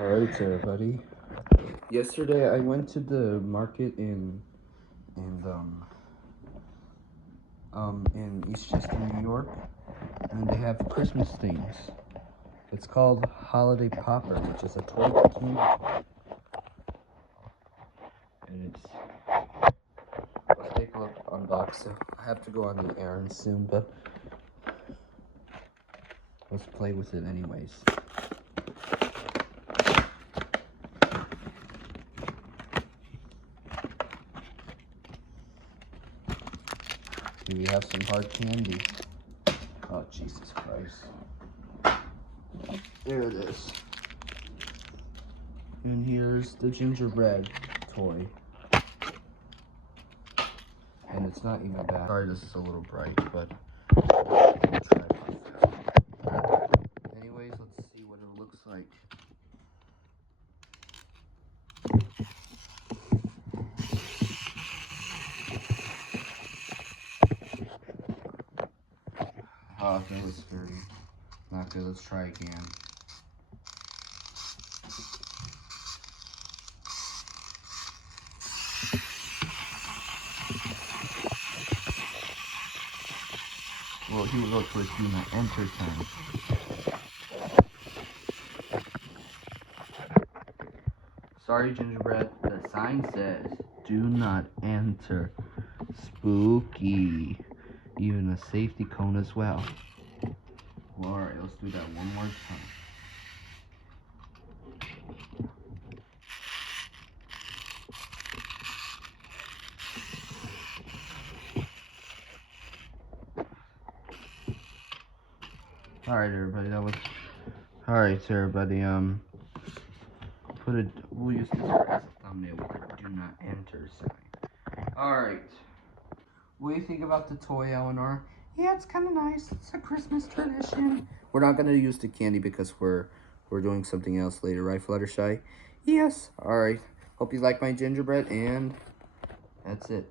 Alright, everybody. Yesterday I went to the market in Eastchester, New York, and they have Christmas things. It's called Holiday Popper, which is a toy candy. And let's take a look, unbox it. I have to go on the errand soon, but let's play with it anyways. Here we have some hard candy. Oh, Jesus Christ. There it is. And here's the gingerbread toy. And it's not even bad. Sorry, this is a little bright, but we'll try it. Anyways, let's see what it looks like. Oh, that was very not good. Let's try again. Well, he would look for do not enter time. Sorry, gingerbread. The sign says do not enter. Spooky. Even a safety cone as well. Well, alright, let's do that one more time. Alright, everybody, that was... Alright, everybody, we'll use this as a thumbnail with the do not enter sign. Alright. What do you think about the toy, Elinor? Yeah, it's kind of nice. It's a Christmas tradition. We're not going to use the candy because we're doing something else later, right, Fluttershy? Yes. Alright. Hope you like my gingerbread, and that's it.